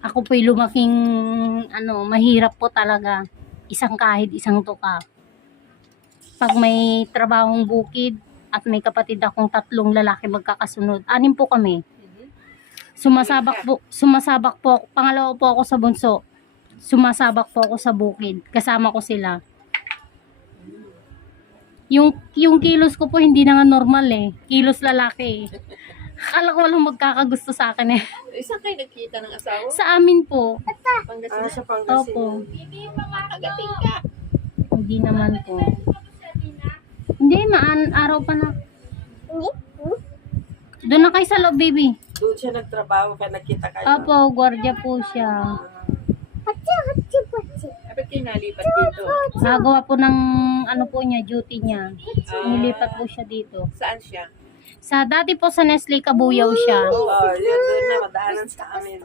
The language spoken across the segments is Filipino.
Ako po'y lumaking, ano, mahirap po talaga. Isang kahit, isang tuka. Pag may trabahong bukid at may kapatid akong tatlong lalaki magkakasunod, anim po kami. Sumasabak po, sumasabak po, pangalawa po ako sa bunso. Sumasabak po ako sa bukid. Kasama ko sila. Yung, yung kilos ko po hindi na nga normal eh. Kilos lalaki eh. Akala ko walang magkakagusto sa akin eh. Isang kayo nagkita ng asawa? Sa amin po. Ah, Pangasinan? sa Opo. Pangasinan. Hindi yung mga kagating ka. Hindi naman po. Hindi, maan araw pa na. Doon na kayo sa loob, baby. Doon siya nagtrabaho kaya nakita kayo. Opo, gwardiya po siya. Dapat kayo nalipat dito. Nagawa po ng ano po niya, duty niya. Nilipat po siya dito. Saan siya? Sa dati po sa Nestle Kabuyaw siya. Oo, oh, yun doon na, madaanan sa amin.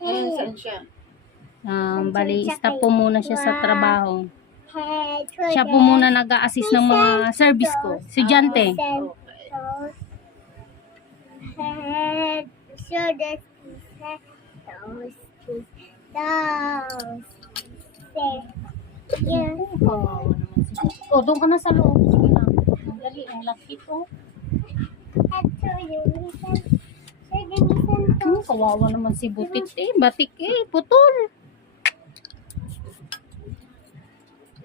Ngayon, saan siya? Um, bali, stop po muna siya sa trabaho. Siya po muna nag-a-assist ng mga service ko. Estudyante. Okay. head, shoulders, head, toes, toes, toes. Yeah. Kawawa naman si O, doon ka na sa loob. Sige na. Ang Dali, ang laki to. Head to you, listen. Say, then listen to. Hmm, kawawa naman si Butit eh. Batik eh. Putol.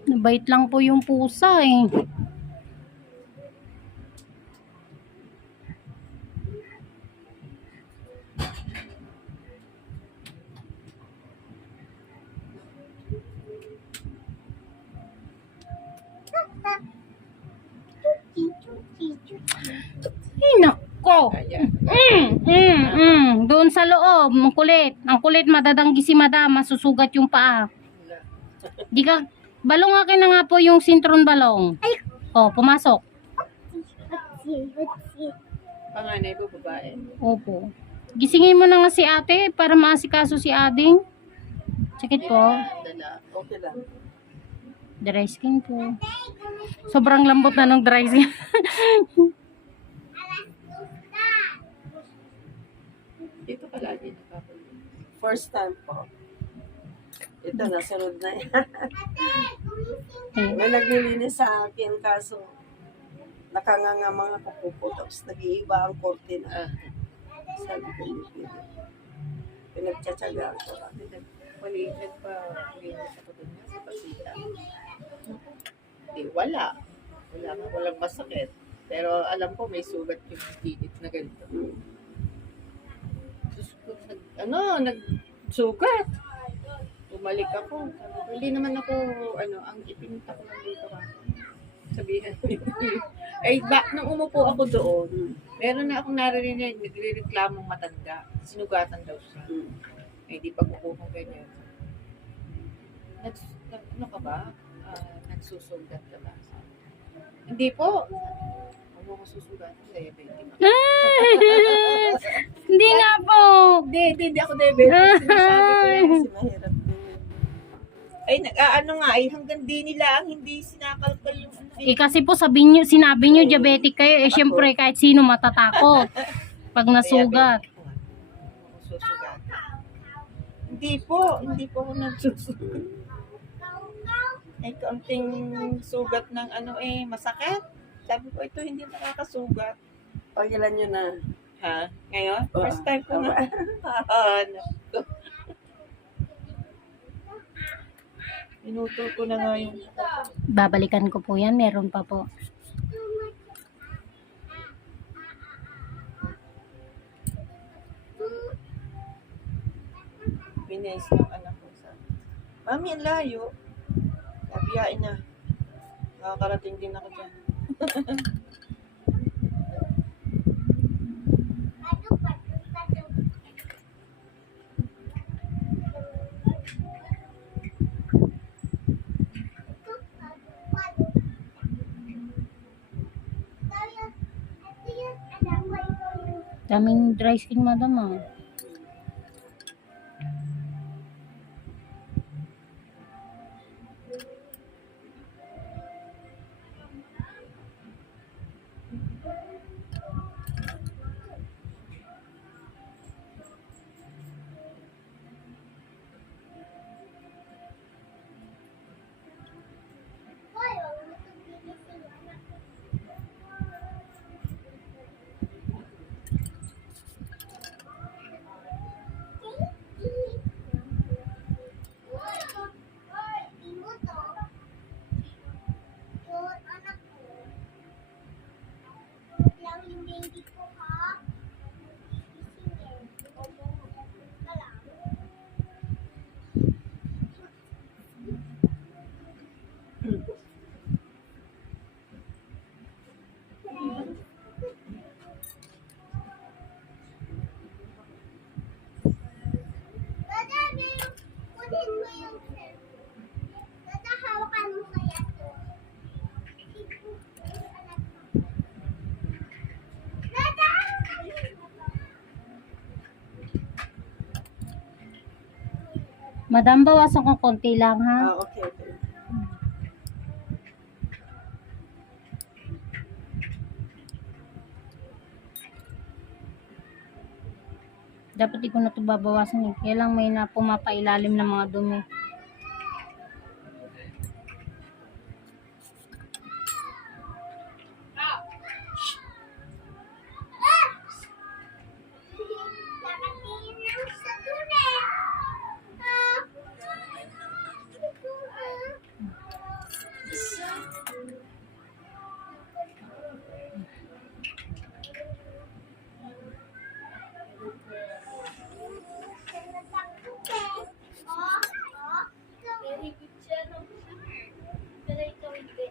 Nabait lang po yung pusa eh. Ayan. Mm, mm, mm. Doon sa loob, ang kulit. Ang kulit, madadanggi si madam, masusugat yung paa. Di ka, balong akin na nga po yung sintron balong. Oh, pumasok. Panganay po, babae. Opo. Gisingin mo na nga si ate para maasikaso si ading. Sakit po. Okay lang. Dry skin po. Sobrang lambot na ng dry skin. palagi nakapalit. First time po. Ito, nasunod na yan. Eh, May naglilinis sa akin, kaso nakanganga mga kukupo, tapos nag-iiba ang kortina. Ah, Sabi ko. Pinagtsatsagaan ko. maliit pa. Maliit ako dun sa pasita. Di, wala. Wala walang masakit. Pero alam ko may sugat yung titit na ganito. Ano, nagsugat. Bumalik ako. Sabi ko, hindi naman ako, ano, ang ipinita ko lang dito ka. Sabihan Ay, ba, nung umupo ako doon, meron na akong naririnig, nagre-reklamong matanda. Sinugatan daw siya. Eh, di pag upo ko ganyan. Nags, nag, ano ka ba? Ah, nagsusugat ka ba? Hindi po. Ko susugatan. Diabetic. Hindi nga po. Hindi, hindi, hindi ako diabetic. Sinasabi ko yan. Kasi mahirap din. Ay, nag, ah, ano nga, ay hanggang di nila ang hindi sinakalkal yung ano. Eh kasi po sabi niyo, sinabi niyo diabetic kayo, eh syempre kahit sino matatakot pag nasugat. Mo susugatan. Hindi po, hindi po ako nagsusugat. Ay, kaunting sugat ng ano eh, masakit. Sabi ko, ito hindi nakakasugat. Pagilan nyo na. Ha? Ngayon? Oo. First time ko Tama. nga. Ah, naku. Pinutol ko na nga yung Babalikan ko po yan, meron pa po. bines ng anak ko sa Mami, ang layo. Sabiyain na. Nakakarating din ako dyan. Daming dry skin madam ah. Madam, bawasan ko konti lang ha. Ah, okay. Dapat di ko na ito babawasan eh. Kaya lang may na pumapailalim ng mga dumi. Nakatingin lang sa tunay. Ah. Very good siya, no? Pero ikaw hindi.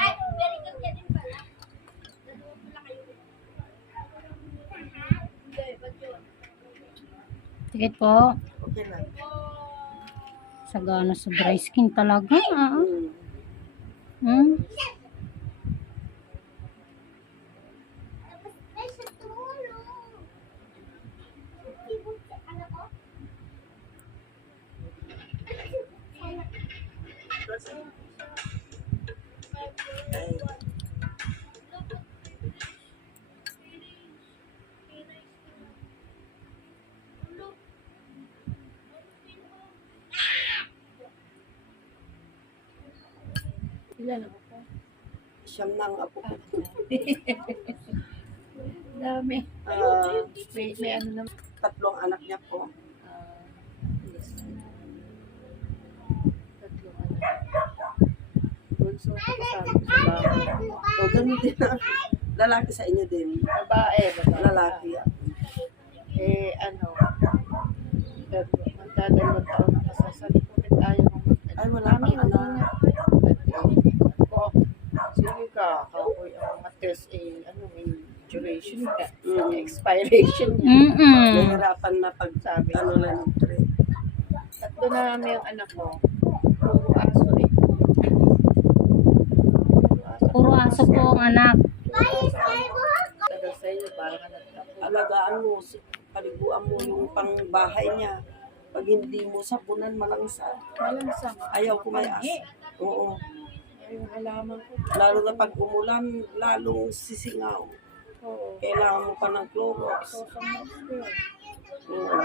Ay, very good ka din pala. Dalawa pala kayo. Hindi, ba't yun? Sige po. Okay lang. Sagana sa dry skin talaga. Ah. Mm. Hmm? Tapos, ay, sa tulong. Sibuk sa ano ko? Ay, Ilan ako po? siyam na ang apo ko. Dami. Ah, May, may ano naman. tatlong anak niya po. Ah, yes. Tatlong ano. Bunso ko kasama sa bahay. O, ganun din na. Lalaki sa inyo din. Babae, babae. Lalaki. ah. Eh, ano, pero magdadalawang taon mong mag Ay, wala pang anak. na. Ko, sige ka, kapoy test eh, ano, may duration ka, Mm. expiration niya. Mm-mm. Nahirapan na pag Sabi ano lang ng trip. Tatlo na kami ang anak ko. Puro aso eh. Puro aso po ang anak. Tagal sa iyo, parang anak ako. Alagaan mo, si- paliguan mo yung pangbahay niya. Pag hindi mo sapunan malangsa. Walang sama. Ayaw kumayas. Oo. Yung halaman ko. Lalo na pag umulan, lalong sisingaw. Oo. Kailangan mo pa ng Clorox. So, sa mga ko yun. Oo.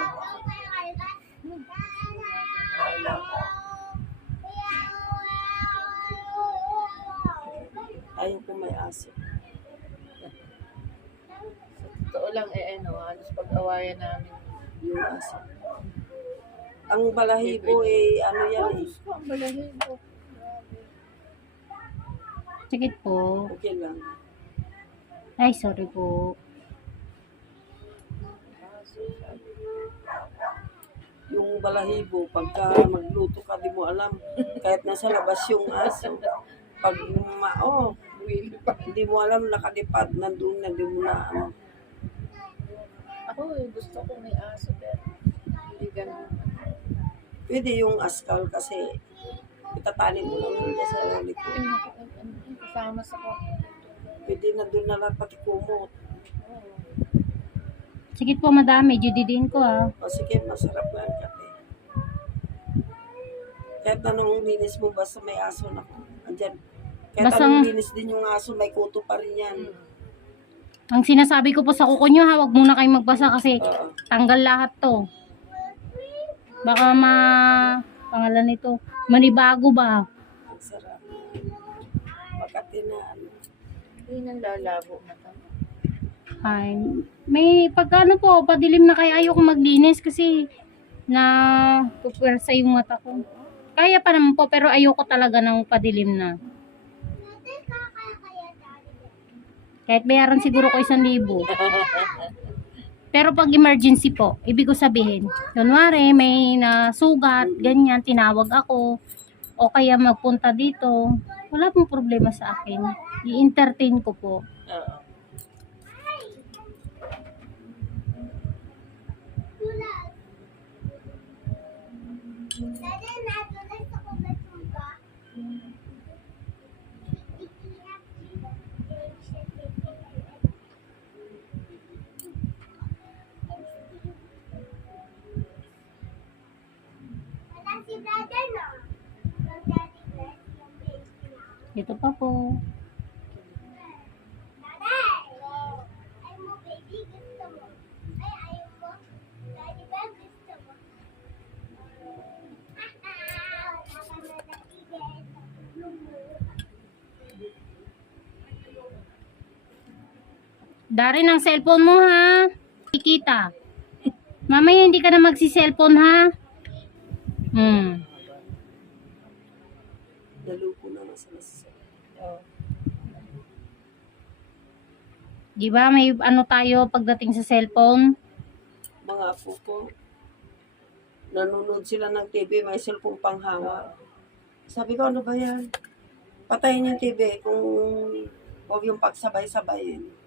Ayaw kumayas. Sa totoo lang eh, ano, halos pag-awayan namin. Yung aso. Ang balahibo eh, ano yan eh. Ko, ang balahin ko. Grabe. Sige po. Okay lang. Ay, sorry po. Yung balahibo, pagka magluto ka, di mo alam. Kahit nasa labas yung aso. Pag ma, oh, hindi mo alam nakalipad, nandun na, di mo na, ano. Ako gusto ko may aso pero hindi ganun. Pwede yung askal kasi itatanin mo lang nila sa likod. Kasama sa ko. Pwede na doon na lang pati kumot. Oo. Sige po, madam. Medyo didiin ko ah. O sige, masarap na ang kape. Kahit anong linis mo, basta may aso na. Andyan. Kahit Basang- anong linis din yung aso, may kuto pa rin yan. Ang sinasabi ko po sa kuko nyo ha, wag muna kayong magbasa kasi Oo. tanggal lahat to. Baka ma... pangalan nito. Manibago ba? Ang sarap. Makati na, ano. Hindi nang lalabo na to. Ay, may pagkano po, padilim na kaya ayoko maglinis kasi na pupwersa yung mata ko. Kaya pa naman po, pero ayoko talaga ng padilim na. Kahit bayaran siguro ko isang libo. Pero pag emergency po, ibig ko sabihin, kunwari may nasugat, ganyan, tinawag ako, o kaya magpunta dito, wala pong problema sa akin i-entertain ko po. Oo. Dito pa po. Dari ng cellphone mo ha. Kikita. Mamaya hindi ka na magsi-cellphone ha. Hmm. Nalupo na nga sa nasa. Oh. Di ba may ano tayo pagdating sa cellphone? Mga apo ko, nanonood sila ng TV, may cellphone panghawa. Sabi ko, ano ba yan? Patayin yung TV kung huwag yung pagsabay-sabayin.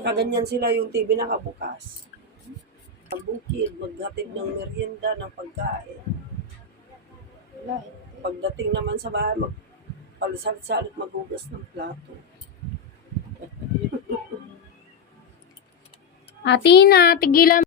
Nakaganyan sila yung TV nakabukas. Bukid, maghatid ng merienda, ng pagkain. Pagdating naman sa bahay, magpalisalit-salit maghugas ng plato. Atina, tigilan